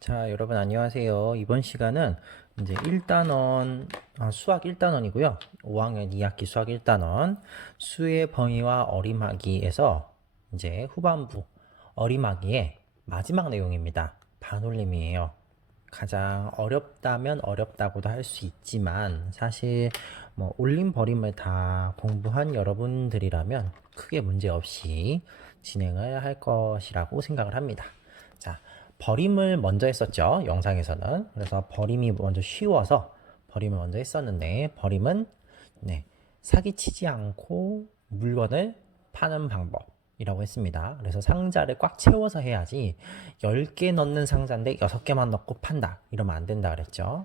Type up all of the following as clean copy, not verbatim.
자, 여러분 안녕하세요. 이번 시간은 이제 1단원, 수학 1단원이고요. 5학년 2학기 수학 1단원, 수의 범위와 어림하기에서 이제 후반부 어림하기의 마지막 내용입니다. 반올림이에요. 가장 어렵다면 어렵다고도 할 수 있지만 사실 뭐 올림 버림을 다 공부한 여러분들이라면 크게 문제 없이 진행을 할 것이라고 생각을 합니다. 자, 버림을 먼저 했었죠. 영상에서는. 그래서 버림이 먼저 쉬워서 버림을 먼저 했었는데 버림은 사기치지 않고 물건을 파는 방법이라고 했습니다. 그래서 상자를 꽉 채워서 해야지 10개 넣는 상자인데 6개만 넣고 판다. 이러면 안 된다 그랬죠.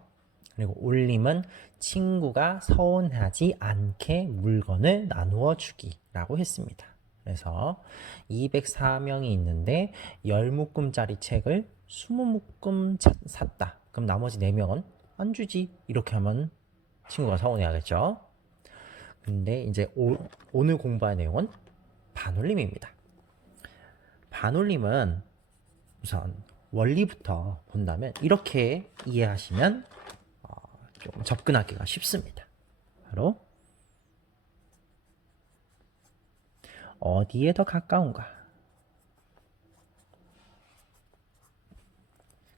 그리고 올림은 친구가 서운하지 않게 물건을 나누어 주기라고 했습니다. 그래서 204명이 있는데 10묶음짜리 책을 20묶음 샀다. 그럼 나머지 4명은 안 주지. 이렇게 하면 친구가 서운해하겠죠. 근데 이제 오늘 공부할 내용은 반올림입니다. 반올림은 우선 원리부터 본다면 이렇게 이해하시면 좀 접근하기가 쉽습니다. 바로 어디에 더 가까운가?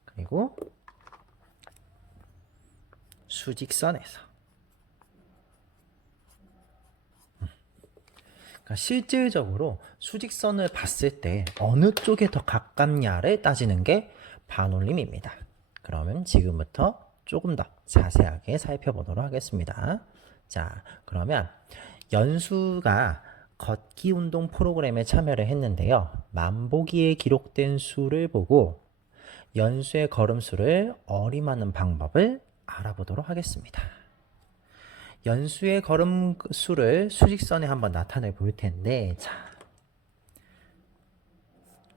그리고 수직선에서. 그러니까 실질적으로 수직선을 봤을 때 어느 쪽에 더 가깝냐를 따지는 게 반올림입니다. 그러면 지금부터 조금 더 자세하게 살펴보도록 하겠습니다. 자, 그러면 연수가 걷기 운동 프로그램에 참여를 했는데요. 만보기에 기록된 수를 보고 연수의 걸음수를 어림하는 방법을 알아보도록 하겠습니다. 연수의 걸음수를 수직선에 한번 나타내 볼 텐데, 자,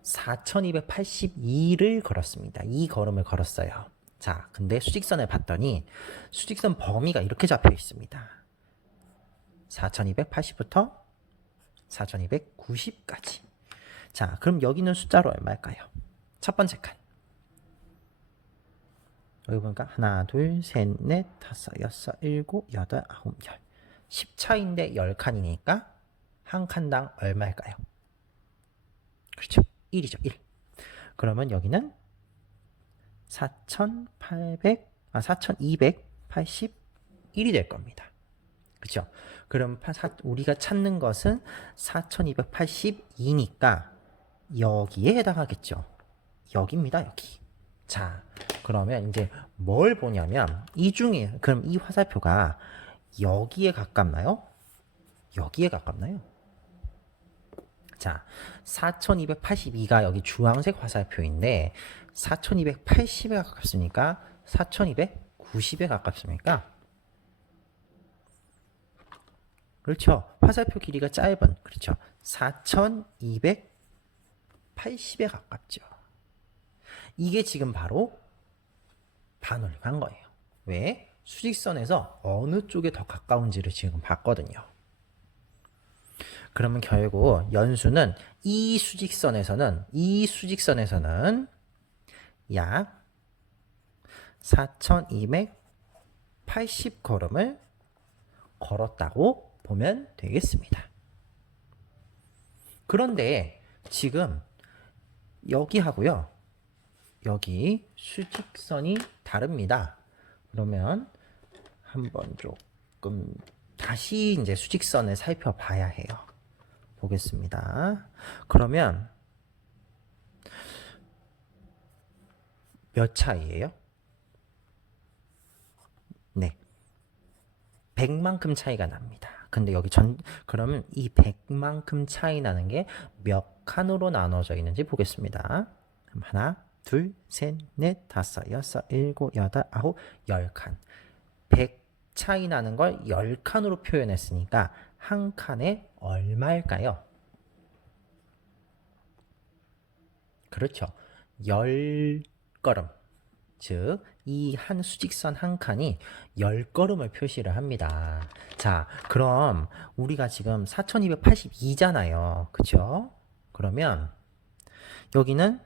4282를 걸었습니다. 이 걸음을 걸었어요. 자, 근데 수직선을 봤더니 수직선 범위가 이렇게 잡혀 있습니다. 4280부터 4290까지. 자, 그럼 여기는 숫자로 얼마일까요? 첫 번째 칸. 여기 보니까 하나, 둘, 셋, 넷, 다섯, 여섯, 일곱, 여덟, 아홉, 열. 10차인데 10칸이니까 한 칸당 얼마일까요? 그렇죠. 1이죠. 1. 그러면 여기는 4281이 될 겁니다. 그렇죠? 그럼 우리가 찾는 것은 4282니까 여기에 해당하겠죠. 여기입니다. 여기. 자, 그러면 이제 뭘 보냐면 이 중에 그럼 이 화살표가 여기에 가깝나요? 여기에 가깝나요? 자, 4282가 여기 주황색 화살표인데 4280에 가깝습니까? 4290에 가깝습니까? 그렇죠. 화살표 길이가 짧은, 그렇죠. 4280에 가깝죠. 이게 지금 바로 반올림한 거예요. 왜? 수직선에서 어느 쪽에 더 가까운지를 지금 봤거든요. 그러면 결국 연수는 이 수직선에서는 약 4280 걸음을 걸었다고 보면 되겠습니다. 그런데 지금 여기하고요. 여기 수직선이 다릅니다. 그러면 한번 조금 다시 이제 수직선을 살펴봐야 해요. 보겠습니다. 그러면 몇 차이예요? 네. 100만큼 차이가 납니다. 근데 여기 그러면 이 100만큼 차이 나는 게 몇 칸으로 나눠져 있는지 보겠습니다. 하나, 둘, 셋, 넷, 다섯, 여섯, 일곱, 여덟, 아홉, 10칸. 100 차이 나는 걸 10칸으로 표현했으니까 한 칸에 얼마일까요? 그렇죠. 10걸음. 즉, 이 한 수직선 한 칸이 10걸음을 표시를 합니다. 자, 그럼 우리가 지금 4282잖아요. 그쵸? 그러면 여기는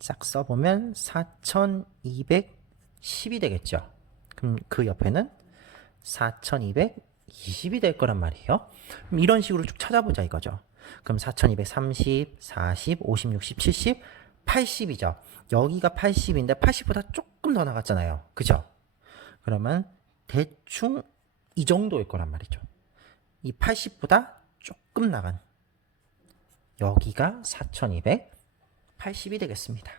짝 써보면 4210이 되겠죠. 그럼 그 옆에는 4220이 될 거란 말이에요. 그럼 이런 식으로 쭉 찾아보자 이거죠. 그럼 4230, 40, 50, 60, 70, 80이죠. 여기가 80인데 80보다 조금 더 나갔잖아요. 그죠? 그러면 대충 이 정도일 거란 말이죠. 이 80보다 조금 나간 여기가 4280이 되겠습니다.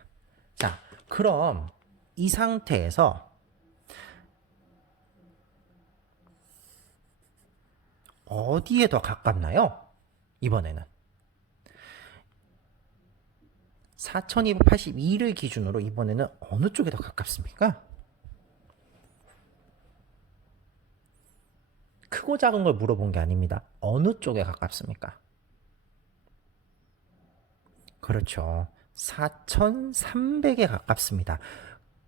자, 그럼 이 상태에서 어디에 더 가깝나요? 이번에는 4282를 기준으로 이번에는 어느 쪽에 더 가깝습니까? 크고 작은 걸 물어본 게 아닙니다. 어느 쪽에 가깝습니까? 그렇죠. 4300에 가깝습니다.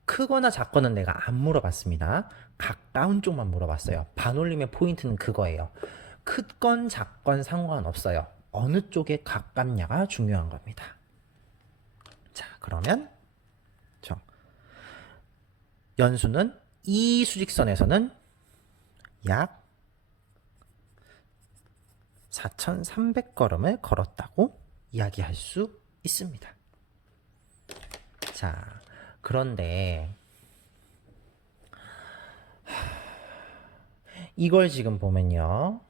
크거나 작거는 내가 안 물어봤습니다. 가까운 쪽만 물어봤어요. 반올림의 포인트는 그거예요. 크건 작건 상관없어요. 어느 쪽에 가깝냐가 중요한 겁니다. 자, 그러면 연수는 이 수직선에서는 약 4300걸음을 걸었다고 이야기할 수 있습니다. 자, 그런데 이걸 지금 보면요.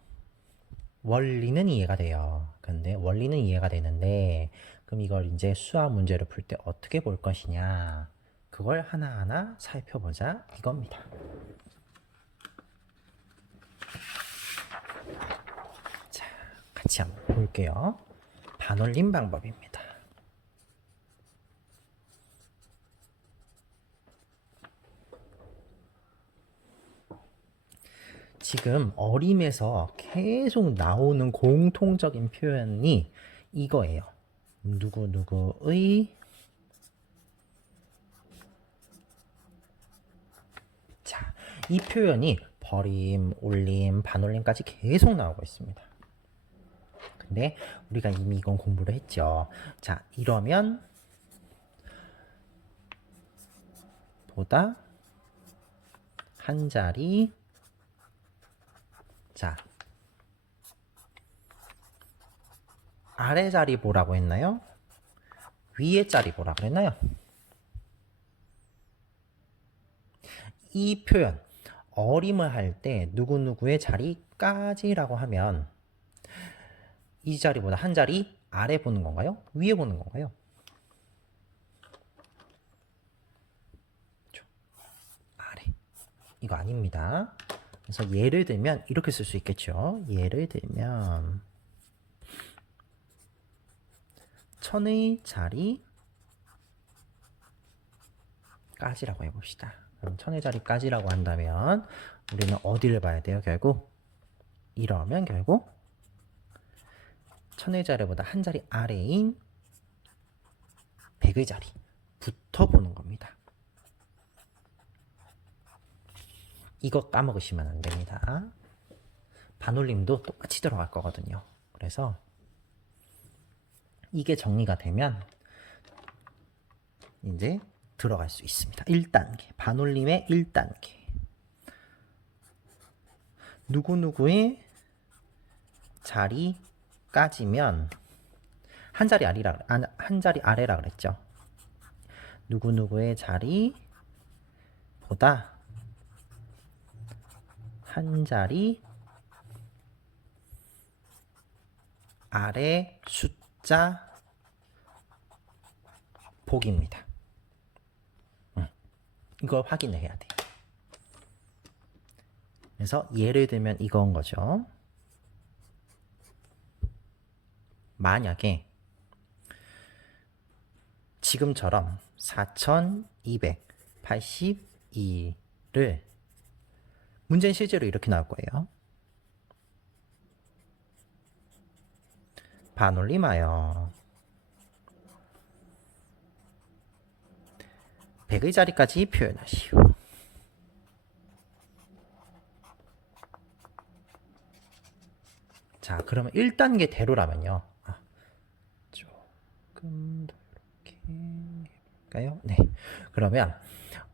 원리는 이해가 돼요. 근데 원리는 이해가 되는데 그럼 이걸 이제 수학 문제를 풀 때 어떻게 볼 것이냐 그걸 하나하나 살펴보자 이겁니다. 자, 같이 한번 볼게요. 반올림 방법입니다. 지금 어림에서 계속 나오는 공통적인 표현이 이거예요. 누구누구의 자, 이 표현이 버림, 올림, 반올림까지 계속 나오고 있습니다. 근데 우리가 이미 이건 공부를 했죠. 자, 이러면 보다 한 자리 자, 아래 자리 보라고 했나요? 위에 자리 보라고 했나요? 이 표현 어림을 할 때 누구누구의 자리까지라고 하면 이 자리보다 한 자리 아래 보는 건가요? 위에 보는 건가요? 아래. 이거 아닙니다. 그래서 예를 들면 이렇게 쓸 수 있겠죠. 예를 들면 천의 자리까지라고 해봅시다. 그럼 천의 자리까지라고 한다면 우리는 어디를 봐야 돼요? 결국 이러면 결국 천의 자리보다 한 자리 아래인 백의 자리부터 보는 겁니다. 이거 까먹으시면 안 됩니다. 반올림도 똑같이 들어갈 거거든요. 그래서 이게 정리가 되면 이제 들어갈 수 있습니다. 1단계. 반올림의 1단계. 누구누구의 자리까지면 한 자리 아래라 그랬죠. 누구누구의 자리보다 한 자리 아래 숫자 보기입니다. 이걸 확인을 해야 돼요. 그래서 예를 들면 이건 거죠. 만약에 지금처럼 4282를 문제는 실제로 이렇게 나올 거예요. 반올림하여 100의 자리까지 표현하시오. 자, 그러면 1단계대로라면요. 조금 더 이렇게 해볼게요. 될까요? 네. 그러면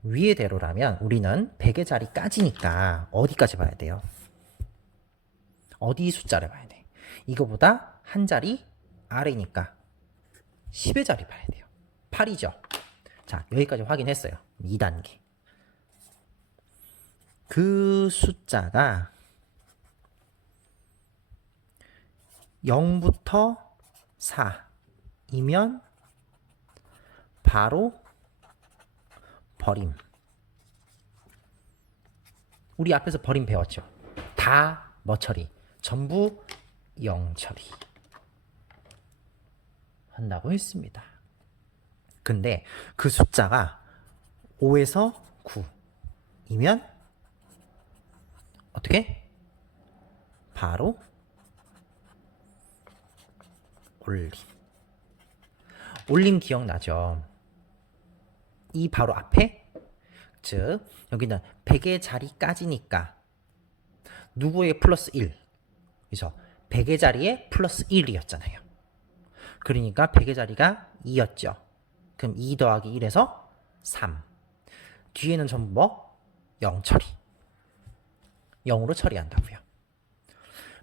위의 대로라면 우리는 100의 자리까지니까 어디까지 봐야 돼요? 어디 숫자를 봐야 돼? 이거보다 한 자리 아래니까 10의 자리 봐야 돼요. 8이죠. 자, 여기까지 확인했어요. 2단계. 그 숫자가 0부터 4이면 바로 버림. 우리 앞에서 버림 배웠죠. 다 뭐 처리? 전부 0 처리 한다고 했습니다. 근데 그 숫자가 5에서 9이면 어떻게? 바로 올림. 올림 기억나죠? 이 바로 앞에, 즉 여기는 100의 자리까지니까 누구의 플러스 1? 그래서 100의 자리에 플러스 1이었잖아요. 그러니까 100의 자리가 2였죠. 그럼 2 더하기 1에서 3. 뒤에는 전부 뭐? 0 처리. 0으로 처리한다고요.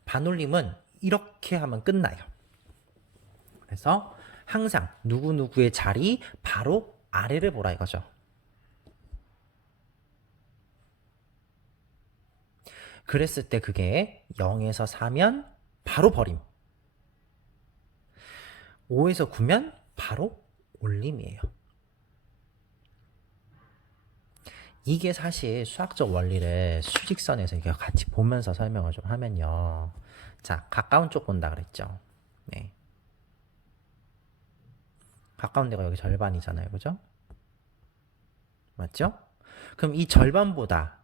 반올림은 이렇게 하면 끝나요. 그래서 항상 누구누구의 자리 바로 아래를 보라 이거죠. 그랬을 때 그게 0에서 4면 바로 버림. 5에서 9면 바로 올림이에요. 이게 사실 수학적 원리를 수직선에서 이렇게 같이 보면서 설명을 좀 하면요. 자, 가까운 쪽 본다 그랬죠. 네. 가까운 데가 여기 절반이잖아요. 그죠? 맞죠? 그럼 이 절반보다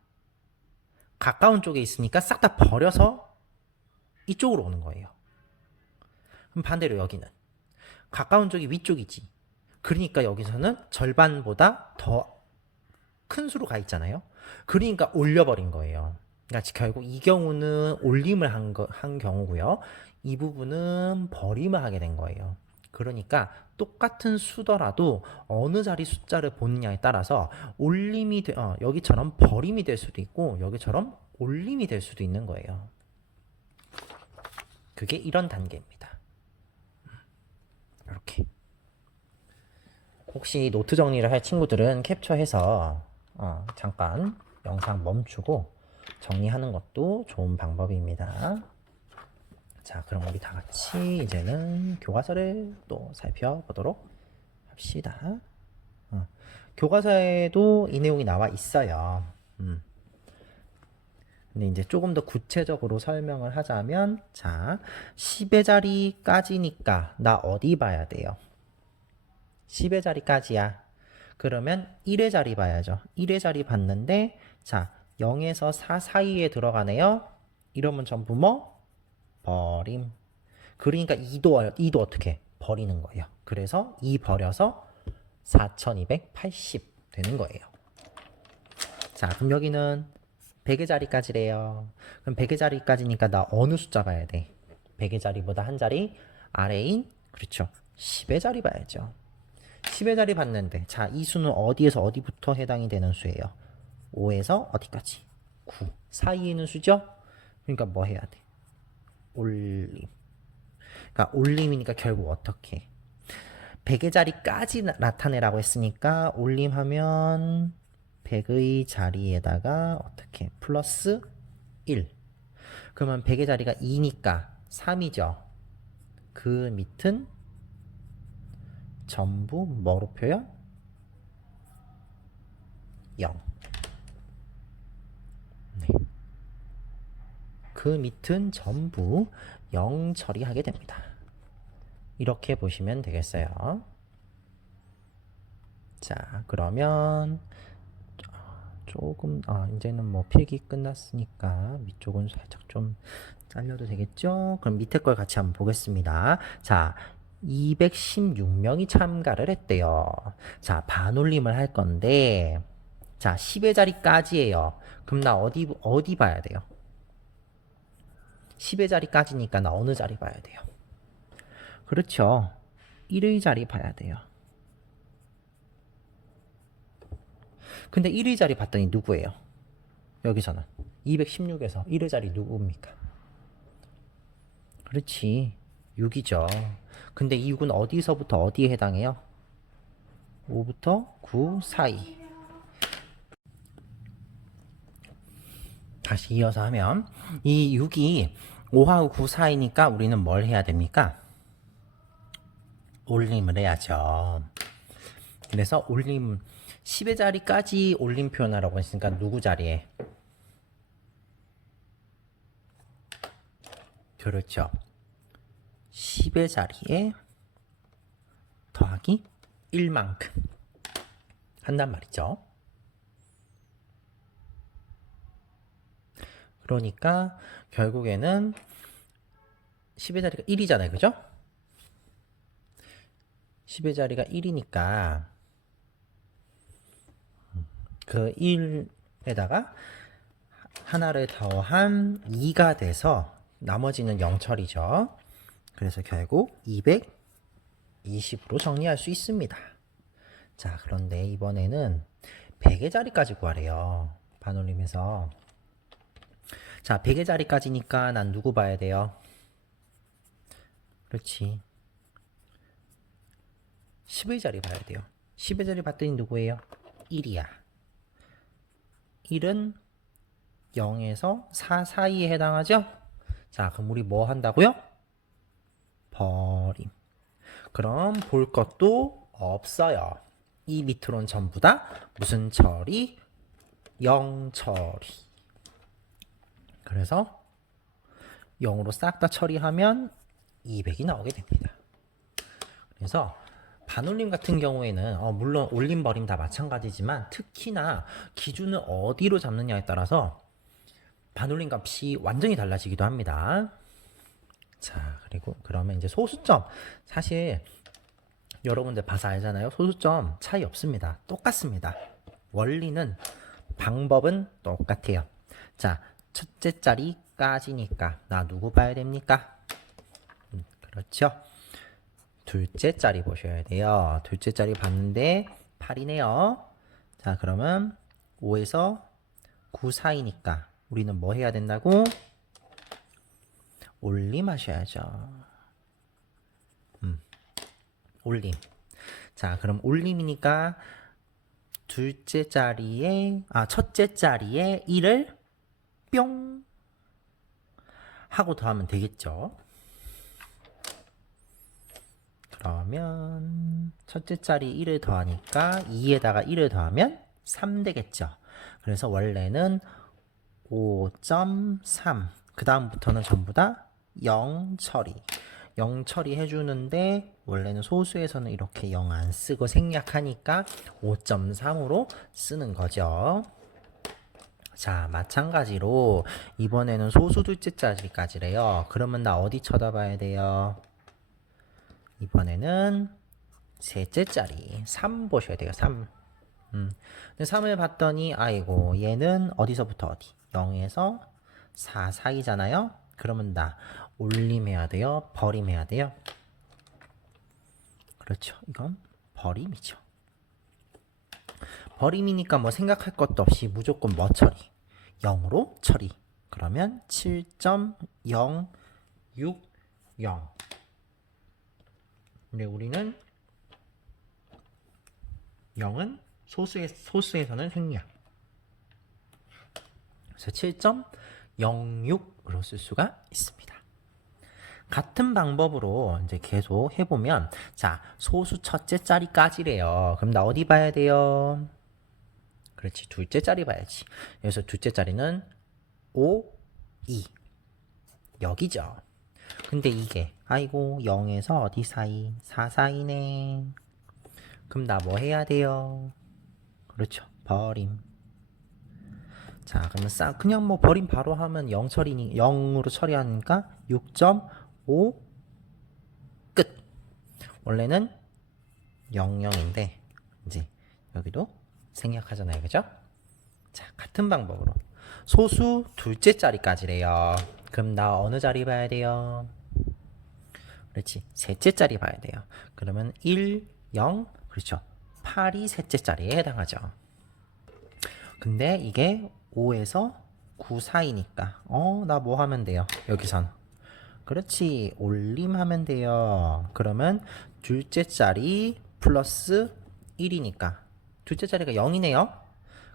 가까운 쪽에 있으니까 싹 다 버려서 이쪽으로 오는 거예요. 그럼 반대로 여기는 가까운 쪽이 위쪽이지. 그러니까 여기서는 절반보다 더 큰 수로 가 있잖아요. 그러니까 올려버린 거예요. 그러니까 결국 이 경우는 올림을 한 경우고요. 이 부분은 버림을 하게 된 거예요. 그러니까 똑같은 수더라도 어느 자리 숫자를 보느냐에 따라서 올림이 여기처럼 버림이 될 수도 있고 여기처럼 올림이 될 수도 있는 거예요. 그게 이런 단계입니다. 이렇게. 혹시 노트 정리를 할 친구들은 캡처해서 잠깐 영상 멈추고 정리하는 것도 좋은 방법입니다. 자, 그럼 우리 다 같이 이제는 교과서를 또 살펴보도록 합시다. 교과서에도 이 내용이 나와 있어요. 근데 이제 조금 더 구체적으로 설명을 하자면, 자, 10의 자리까지니까 나 어디 봐야 돼요? 10의 자리까지야. 그러면 1의 자리 봐야죠. 1의 자리 봤는데, 자, 0에서 4 사이에 들어가네요. 이러면 전부 뭐? 버림. 그러니까 2도 어떻게? 버리는 거예요. 그래서 2 버려서 4280 되는 거예요. 자, 그럼 여기는 100의 자리까지래요. 그럼 100의 자리까지니까 나 어느 숫자 봐야 돼? 100의 자리보다 한 자리 아래인, 그렇죠, 10의 자리 봐야죠. 10의 자리 봤는데, 자, 이 수는 어디에서 어디부터 해당이 되는 수예요? 5에서 어디까지? 9 사이에 있는 수죠? 그러니까 뭐 해야 돼? 올림. 그러니까 올림이니까 결국 어떻게? 100의 자리까지 나타내라고 했으니까 올림하면 100의 자리에다가 어떻게? 플러스 1. 그러면 100의 자리가 2니까 3이죠. 그 밑은 전부 뭐로 표현? 0. 네. 그 밑은 전부 0 처리하게 됩니다. 이렇게 보시면 되겠어요. 자, 그러면 조금 이제는 뭐 필기 끝났으니까 위쪽은 살짝 좀 잘려도 되겠죠? 그럼 밑에 걸 같이 한번 보겠습니다. 자, 216명이 참가를 했대요. 자, 반올림을 할 건데, 자, 10의 자리까지예요. 그럼 나 어디 봐야 돼요? 10의 자리까지니까 나 어느 자리 봐야 돼요? 그렇죠. 1의 자리 봐야 돼요. 근데 1위 자리 봤더니 누구예요? 여기서는 216에서 1위 자리 누구입니까? 그렇지. 6이죠. 근데 이 6은 어디서부터 어디에 해당해요? 5부터 9 사이. 다시 이어서 하면 이 6이 5하고 9 사이니까 우리는 뭘 해야 됩니까? 올림을 해야죠. 그래서 올림 10의 자리까지 올림 표현하라고 했으니까 누구 자리에? 그렇죠. 10의 자리에 더하기 1만큼 한단 말이죠. 그러니까 결국에는 10의 자리가 1이잖아요. 그죠? 10의 자리가 1이니까 그 1에다가 하나를 더한 2가 돼서 나머지는 0처리죠. 그래서 결국 220으로 정리할 수 있습니다. 자, 그런데 이번에는 100의 자리까지 구하래요. 반올림에서. 자, 100의 자리까지니까 난 누구 봐야 돼요? 그렇지. 10의 자리 봐야 돼요. 10의 자리 봤더니 누구예요? 1이야. 1은 0에서 4 사이에 해당하죠? 자, 그럼 우리 뭐 한다고요? 버림. 그럼 볼 것도 없어요. 이 밑으로는 전부 다 무슨 처리? 0 처리. 그래서 0으로 싹 다 처리하면 200이 나오게 됩니다. 그래서 반올림 같은 경우에는 물론 올림 버림 다 마찬가지지만 특히나 기준을 어디로 잡느냐에 따라서 반올림 값이 완전히 달라지기도 합니다. 자, 그리고 그러면 이제 소수점. 사실 여러분들 봐서 알잖아요. 소수점 차이 없습니다. 똑같습니다. 원리는 방법은 똑같아요. 자, 첫째 자리까지니까 나 누구 봐야 됩니까? 그렇죠. 둘째 자리 보셔야 돼요. 둘째 자리 봤는데 8이네요. 자, 그러면 5에서 9 사이니까 우리는 뭐 해야 된다고? 올림하셔야죠. 올림. 자, 그럼 올림이니까 첫째 자리에 1을 뿅 하고 더하면 되겠죠. 그러면 첫째 자리 1을 더하니까 2에다가 1을 더하면 3 되겠죠. 그래서 원래는 5.3 그 다음부터는 전부 다 0 처리 0 처리 해주는데 원래는 소수에서는 이렇게 0 안 쓰고 생략하니까 5.3으로 쓰는 거죠. 자, 마찬가지로 이번에는 소수 둘째 자리까지래요. 그러면 나 어디 쳐다봐야 돼요? 이번에는 셋째 자리 3 보셔야 돼요. 3. 근데 3을 봤더니 아이고 얘는 어디서부터 어디? 0에서 4 사이잖아요. 그러면 나 올림해야 돼요? 버림해야 돼요? 그렇죠. 이건 버림이죠. 버림이니까 뭐 생각할 것도 없이 무조건 뭐 처리? 0으로 처리. 그러면 7.060. 근데 우리는 0은 소수에서는 생략. 그래서 7.06으로 쓸 수가 있습니다. 같은 방법으로 이제 계속 해보면, 자, 소수 첫째 자리까지래요. 그럼 나 어디 봐야 돼요? 그렇지, 둘째 자리 봐야지. 그래서 둘째 자리는 5, 2. 여기죠. 근데 이게, 아이고, 0에서 어디 사이? 4 사이네. 그럼 나 뭐 해야 돼요? 그렇죠, 버림. 자, 그러면 그냥 뭐 버림 바로 하면 0으로 처리하니까 6.5 끝. 원래는 00인데 이제 여기도 생략하잖아요. 그죠? 자, 같은 방법으로 소수 둘째 자리까지래요. 그럼 나 어느 자리 봐야 돼요? 그렇지, 셋째 자리 봐야 돼요. 그러면 1, 0, 그렇죠. 8이 셋째 자리에 해당하죠. 근데 이게 5에서 9 사이니까 나 뭐 하면 돼요? 여기선 그렇지 올림하면 돼요. 그러면 둘째 자리 플러스 1이니까 둘째 자리가 0이네요.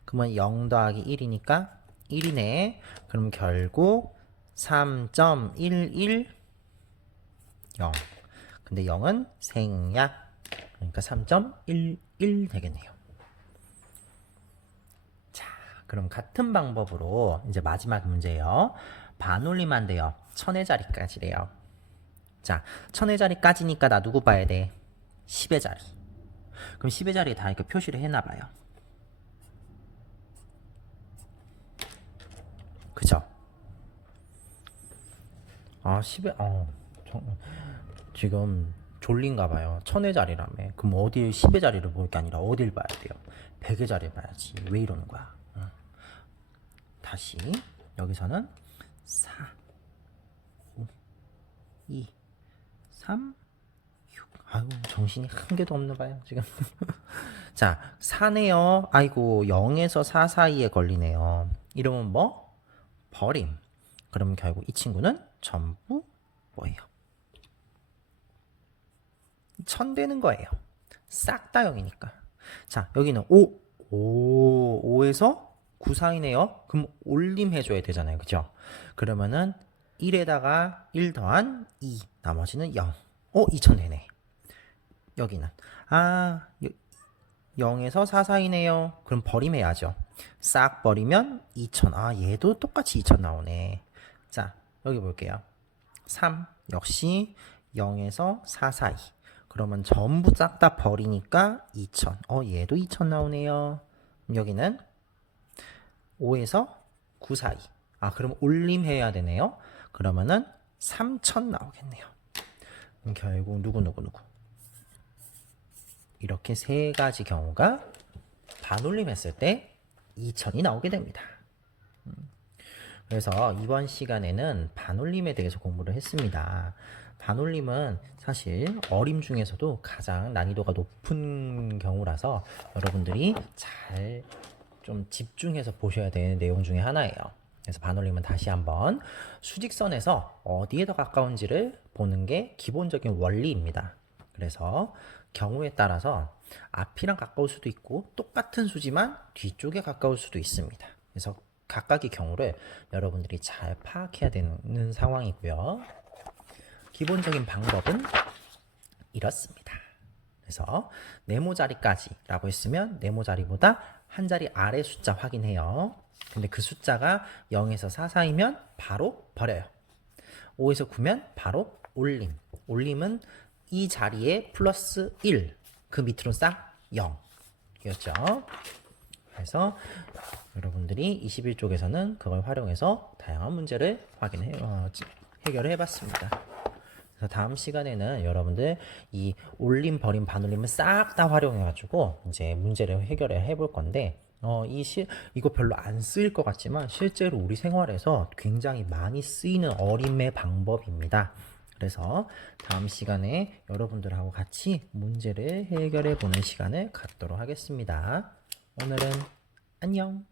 그러면 0 더하기 1이니까 1이네. 그럼 결국 3.11 0. 근데 0은 생략. 그러니까 3.11 되겠네요. 자, 그럼 같은 방법으로 이제 마지막 문제예요. 반올림한데요. 천의 자리까지래요. 자, 천의 자리까지니까 나 누구 봐야 돼? 10의 자리. 그럼 10의 자리에 다 이렇게 표시를 해놔봐요. 그죠? 10의, 지금 졸린가 봐요. 천의 자리라며. 그럼 어딜 10의 자리를 볼 게 아니라 어딜 봐야 돼요? 100의 자리를 봐야지. 왜 이러는 거야? 다시 여기서는 4, 5, 2, 3, 6. 아이고 정신이 한 개도 없나 봐요 지금. 자 4네요. 아이고 0에서 4 사이에 걸리네요. 이러면 뭐? 버림. 그럼 결국 이 친구는 전부 뭐예요? 1000 되는 거예요. 싹 다 0이니까. 자 여기는 5에서 9 사이네요. 그럼 올림 해줘야 되잖아요. 그죠? 그러면은 1에다가 1 더한 2 나머지는 0. 2000 되네. 여기는 0에서 4 사이네요. 그럼 버림해야죠. 싹 버리면 2000. 얘도 똑같이 2000 나오네. 자 여기 볼게요. 3 역시 0에서 4 사이. 그러면 전부 싹 다 버리니까 2000. 얘도 2000 나오네요. 여기는 5에서 9 사이. 그럼 올림해야 되네요. 그러면은 3000 나오겠네요. 그럼 결국 누구 이렇게 세 가지 경우가 반올림했을 때 2000이 나오게 됩니다. 그래서 이번 시간에는 반올림에 대해서 공부를 했습니다. 반올림은 사실 어림 중에서도 가장 난이도가 높은 경우라서 여러분들이 잘 좀 집중해서 보셔야 되는 내용 중에 하나예요. 그래서 반올림은 다시 한번 수직선에서 어디에 더 가까운지를 보는 게 기본적인 원리입니다. 그래서 경우에 따라서 앞이랑 가까울 수도 있고 똑같은 수지만 뒤쪽에 가까울 수도 있습니다. 그래서 각각의 경우를 여러분들이 잘 파악해야 되는 상황이고요. 기본적인 방법은 이렇습니다. 그래서 네모 자리까지 라고 했으면 네모 자리보다 한 자리 아래 숫자 확인해요. 근데 그 숫자가 0에서 4 사이면 바로 버려요. 5에서 9면 바로 올림. 올림은 이 자리에 플러스 1. 그 밑으로 싹 0. 이었죠. 그래서 여러분들이 21쪽에서는 그걸 활용해서 다양한 문제를 해결을 해봤습니다. 그래서 다음 시간에는 여러분들 이 올림, 버림, 반올림을 싹 다 활용해가지고 이제 문제를 해결을 해볼 건데 이거 별로 안 쓰일 것 같지만 실제로 우리 생활에서 굉장히 많이 쓰이는 어림의 방법입니다. 그래서 다음 시간에 여러분들하고 같이 문제를 해결해 보는 시간을 갖도록 하겠습니다. 오늘은 안녕.